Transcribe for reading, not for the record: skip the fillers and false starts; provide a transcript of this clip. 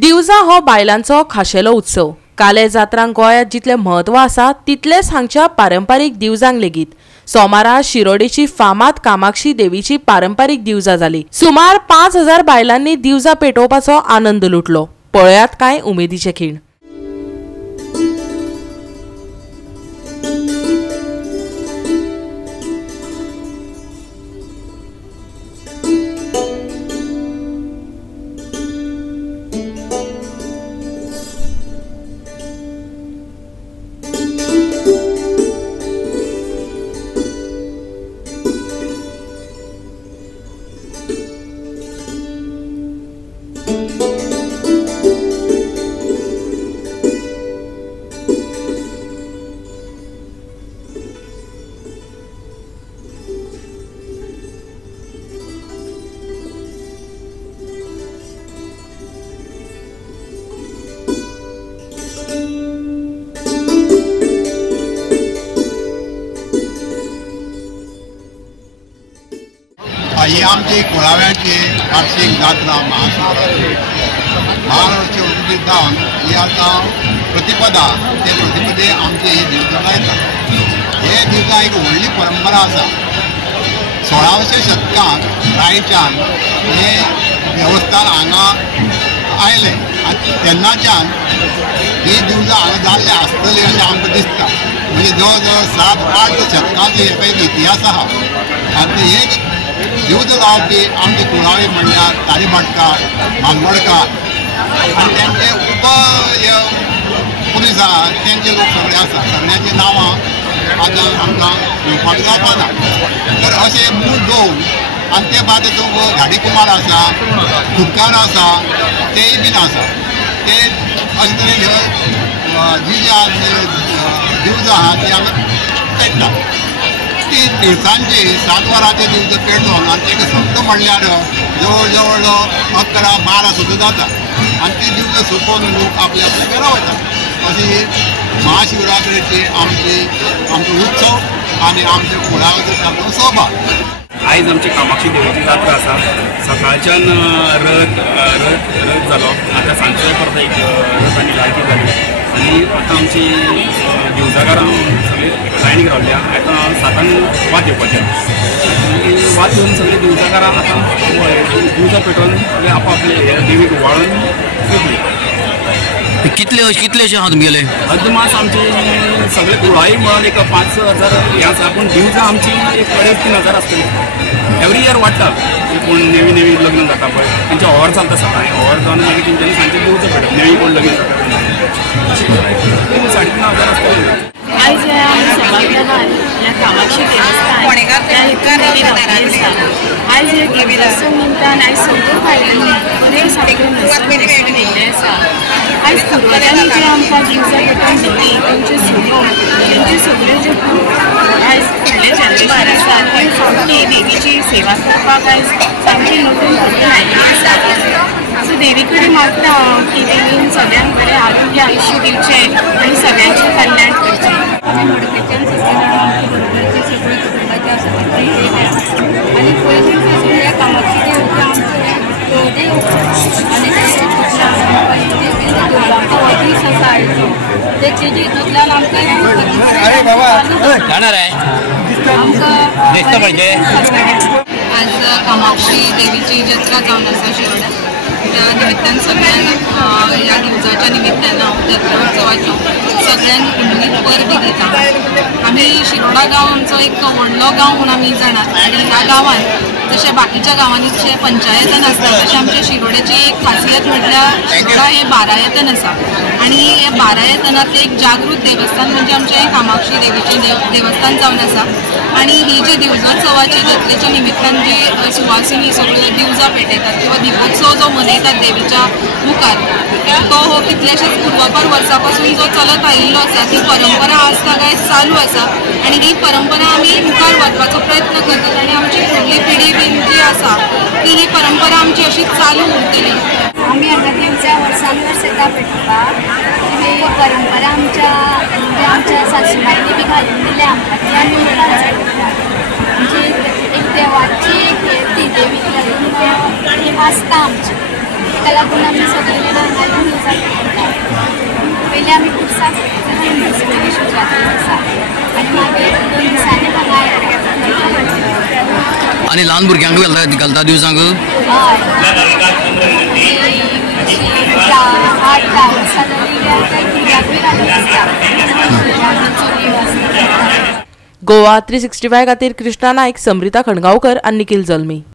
दिवजा हो बायलांचो खाशेलो उत्सव। काले जात्रांक गोंयांत जितले महत्व आसा तितलेच हांगच्या पारंपारीक दिवजांक लेगीत। सोमारा शिरोडेची फामाद कामाक्षी देवीची पारंपारीक दिवजा जाली। सुमार 5000 बायलांनी दिवजा पेटोवपाचो आनंद लुटलो। पळयात कांय उमेदीचे खीण। ही आमची कुळाव्याची वार्षिक जात्रा महाशिवरात्री 12 वर्षे उजवीत जावन ही आता प्रतिपदा ते प्रतिपदे आमची ही दिवजां लायता। हे दिवजां एक व्हडली परंपरा आसा। 16व्या शतकांत रायच्यान हे देवस्थान हांगा आयले आनी तेन्नाच्यान ही दिवजां हांगा जाल्ले आसतली अशें आमकां दिसता। म्हणजे जवळ जवळ 7-8 शतकांचो हे पळय इतिहास आहा। आनी एक दिवज जावपी आमचे कुळावी म्हणल्यार तारीभाटकार, बांगवडकार आनी तेंचे पुलीस आहा तेंचे लोक सगळे आसा। सगळ्यांची नांवां आतां आमकां घेवपाक जावपाना। तर अशें मूळ दोन आनी ते बाद तुमकां घाडी कुमार आसा, खुबकार आसा, तेय बीन आसा। ते अशे तरेन जी दिवजां आहा ती आमी पेटता। ती दिवसांची 7 वरांचे दिवज पेटोवन आनी तेका सोंपता म्हणल्यार जवळ जवळ 11-12 सुद्दां जाता। आनी ती दिवज सोंपोवन लोक आपल्या आपल्या घरा वयता। अशी महाशिवरात्रेची आमचो उत्सव आनी आमच्या कुळागराचो सोबा। आयज आमची कामाक्षी देवीची जात्रा आसा। सकाळच्यान रथ जालो, आतां सांजचे परत एक रथ आनी लायटी जाली आनी आतां आमची दिवजाकारां सगळीं लायनीक रावल्या। आतां 7 वात येवपाचें आनी वात येवन सगळीं दिवजाकारां आतां दिवजां पेटोवन सगळे आपआपले देवीक ओवाळून सोडली। कितलेशे आहा तुमगेले? अदमास आमचे सगळे कुळाई मेळोन एक 5000 हे आसा। पूण दिवजां आमची एक 3,000 आसतली। एवरी इयर वाडटा। कोण नेवी लग्न जाता पळय तेंचे ओवर चलता सकाळीं, ओवर जावन मागीर तेंच्यांनी सांजचे दिवजां पेटप। नेवी कोण लगीन जाता 3,500 आसतली। आज सभागृहात या कामाक्षी देवस्थान आज हे देवस्थान निमतान आज सगळ्यो बायलांनी बरे सारके न्हेसून येयल्ले आसा। आज पुर्वजांनी जे आमकां दिवजां पेटोवन दिली तेंचे सोबत तेंचे सगळ्यो ज्यो आज फुडले जनरेशन आसा ते सामकी देवीची सेवा करपाक आज सामकी नटून थटून आयिल्ली आसा। सो देवी कडेन मागता की देवीन सगळ्यांक बरें आरोग्य आयुश्य दिवचें आनी सगळ्यांचें कल्याण करचें। मडकेच्यान सत्यनारायण आमच्या बरोबरची सगळी कुटुंबाची आसा आनी पयलीं पासून ह्या कामाक्षी देवीचें आमचें देव आनी देवळांचो दीस आसा आयचो तेचे हितूंतल्यान आमकां आज कामाक्षी देवीची जत्रा जावन आसा शिरोड्या। त्या निमित्तान सगळ्यांक ह्या दिवजाच्या निमित्तान हांव जत्रा उत्सवाच्यो सगळ्यांक उमेदीत परबी दिता। आमी शिरोडा गांव आमचो एक व्हडलो गांव म्हणून आमी जाणात आनी ह्या गांवांत जशे बाकीच्या गांवांनी जशे पंचायतन आसता तशें आमच्या शिरोड्याची एक खासियत म्हटल्यार शिरोडा हे बारायतन आसा आनी हे बारायतनांतलें एक जागृत देवस्थान म्हणजे आमचें कामाक्षी देवीचें देवस्थान जावन आसा। आनी ही जी दिवजोत्सवाची जत्रेच्या निमित्तान जी सुवासिनी सगळ्यो दिवजां पेटयतात किंवा दिवोत्सव जो मनयतात देवीच्या मुखार तो हो कितलेशेच पूर्वापार वर्सां पासून जो चलत आयिल्लो आसा ती परंपरा आज तागाय चालू आसा आनी ही परंपरा आमी मुखार व्हरपाचो प्रयत्न करतात आनी आमची फुडली पिढी बीन जी आसा ती ही परंपरा आमची अशीच चालू उरतली। आमी हांगा दिवजां वर्सान वर्स येता पेटोवपाक। ही परंपरा आमच्या सासूबाईंनी बी घालून दिली आमकां ती आमी मुखार चडयतात। म्हणजे एक देवाची एक ती देवीक लागून ही आसता आमची ताका लागून आमी सगळे आनी ल्हान भुरग्यांक घालता दिवसांक? गोवा 365 खातीर कृष्णा नायक, समृता खणगांवकर आनी निखिल जल्मी.